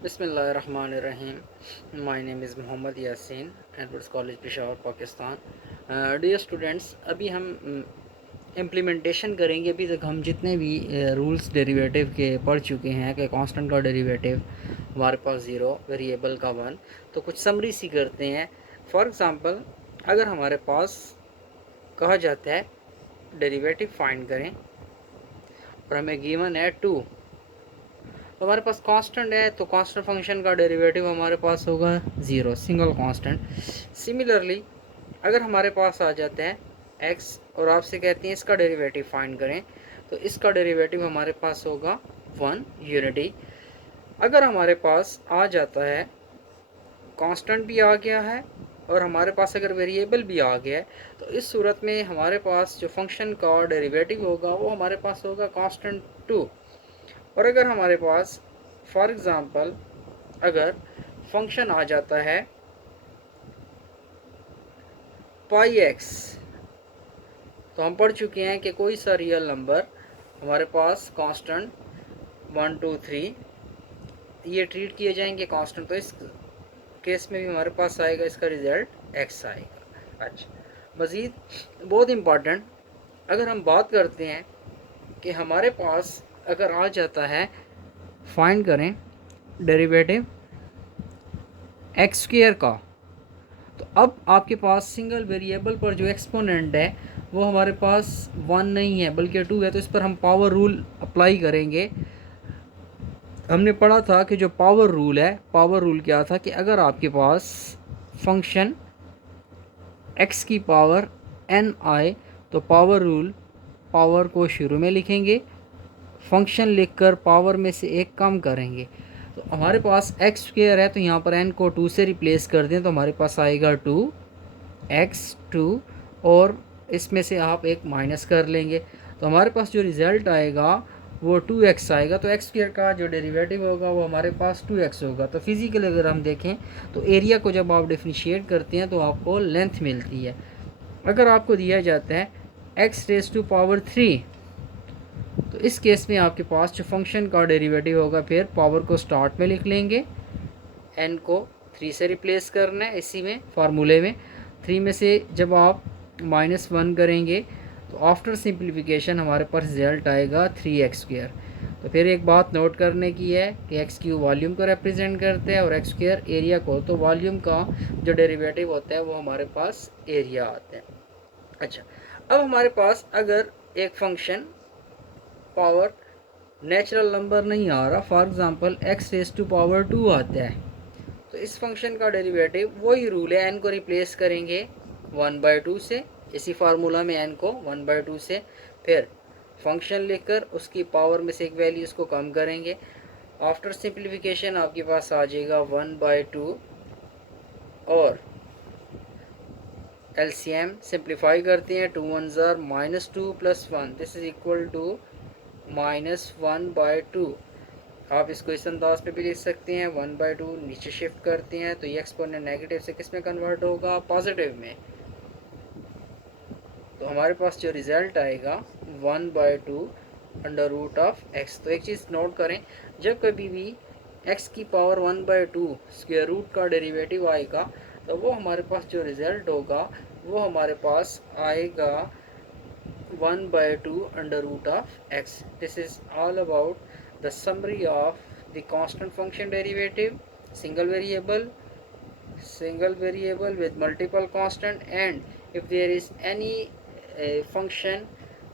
Bismillahirrahmanirrahim. My name is Mohammad Yasin, Edwards College Peshawar, Pakistan. Dear students, अभी हम implementation करेंगे. अभी तक हम जितने भी रूल्स डेरिवेटिव के पढ़ चुके हैं कि कांस्टेंट का डेरिवेटिव हमारे पास 0, वेरिएबल का 1, तो कुछ समरी सी करते हैं. फॉर एग्ज़ाम्पल, अगर हमारे पास कहा जाता है डेरिवेटिव फाइंड करें और हमें गिवन है 2, तो हमारे पास कांस्टेंट है, तो कांस्टेंट फंक्शन का डेरिवेटिव हमारे पास होगा 0, सिंगल कांस्टेंट. सिमिलरली अगर हमारे पास आ जाते हैं x और आपसे कहते हैं इसका डेरिवेटिव फाइंड करें, तो इसका डेरिवेटिव हमारे पास होगा 1 यूनिटी. अगर हमारे पास आ जाता है कांस्टेंट भी आ गया है और हमारे पास अगर वेरिएबल भी आ गया है, तो इस सूरत में हमारे पास जो फंक्शन का डेरिवेटिव होगा वो हमारे पास होगा कांस्टेंट 2. और अगर हमारे पास फॉर एग्ज़ाम्पल अगर फंक्शन आ जाता है पाई एक्स, तो हम पढ़ चुके हैं कि कोई सा रियल नंबर हमारे पास कांस्टेंट 1 2 3 ये ट्रीट किए जाएंगे कांस्टेंट, तो इस केस में भी हमारे पास आएगा इसका रिज़ल्ट एक्स आएगा. अच्छा, मज़ीद बहुत इम्पॉर्टेंट, अगर हम बात करते हैं कि हमारे पास अगर आ जाता है फाइंड करें डेरिवेटिव एक्स स्क्वायर का, तो अब आपके पास सिंगल वेरिएबल पर जो एक्सपोनेंट है वो हमारे पास 1 नहीं है बल्कि 2 है, तो इस पर हम पावर रूल अप्लाई करेंगे. हमने पढ़ा था कि जो पावर रूल है, पावर रूल क्या था कि अगर आपके पास फंक्शन x की पावर n आए तो पावर रूल, पावर को शुरू में लिखेंगे, फंक्शन लिखकर पावर में से एक कम करेंगे. तो हमारे पास एक्स स्क्वायर है, तो यहाँ पर n को 2 से रिप्लेस कर दें तो हमारे पास आएगा 2x2 और इसमें से आप एक माइनस कर लेंगे, तो हमारे पास जो रिज़ल्ट आएगा वो 2x आएगा. तो एक्स स्क्वायर का जो डेरिवेटिव होगा वो हमारे पास 2x होगा. तो फिज़िकली अगर हम देखें तो एरिया को जब आप डिफरेंशिएट करते हैं तो आपको लेंथ मिलती है. अगर आपको दिया जाता है x⁻³ तो इस केस में आपके पास जो फंक्शन का डेरिवेटिव होगा, फिर पावर को स्टार्ट में लिख लेंगे, n को 3 से रिप्लेस करना है इसी में फार्मूले में. 3 में से जब आप -1 करेंगे तो आफ्टर सिंप्लीफिकेशन हमारे पास रिजल्ट आएगा 3x². तो फिर एक बात नोट करने की है कि x³ वॉल्यूम को रिप्रेजेंट करते हैं और x² एरिया को, तो वॉल्यूम का जो डेरिवेटिव होता है वो हमारे पास एरिया आता है. अच्छा, अब हमारे पास अगर एक फंक्शन पावर नेचुरल नंबर नहीं आ रहा, फॉर एग्ज़ाम्पल x⁻² आता है, तो इस फंक्शन का डेरिवेटिव वही रूल है, n को रिप्लेस करेंगे 1/2 से, इसी फार्मूला में n को 1/2 से, फिर फंक्शन लिखकर उसकी पावर में से एक वैल्यू उसको कम करेंगे. आफ्टर सिंप्लीफिकेशन आपके पास आ जाएगा 1/2 और एलसीएम सिंप्लीफाई करते हैं, 2 1s are -2 + 1, this is equal to -1/2. आप इसको इस अंदाज पे भी लिख सकते हैं. 1/2 नीचे शिफ्ट करते हैं तो ये एक्सपोनेंट नेगेटिव से किस में कन्वर्ट होगा, पॉजिटिव में. तो हमारे पास जो रिज़ल्ट आएगा 1/2√x. तो एक चीज़ नोट करें, जब कभी भी x की पावर 1/2 स्क्वायर रूट का डेरिवेटिव आएगा तो वो हमारे पास जो रिज़ल्ट होगा वो हमारे पास आएगा 1/2√x. This is all about the summary of the constant function derivative, single variable with multiple constant, and if there is any function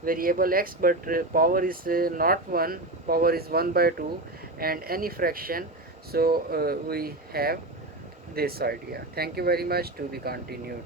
variable x but power is not 1, power is 1/2 and any fraction, so we have this idea. Thank you very much. To be continued.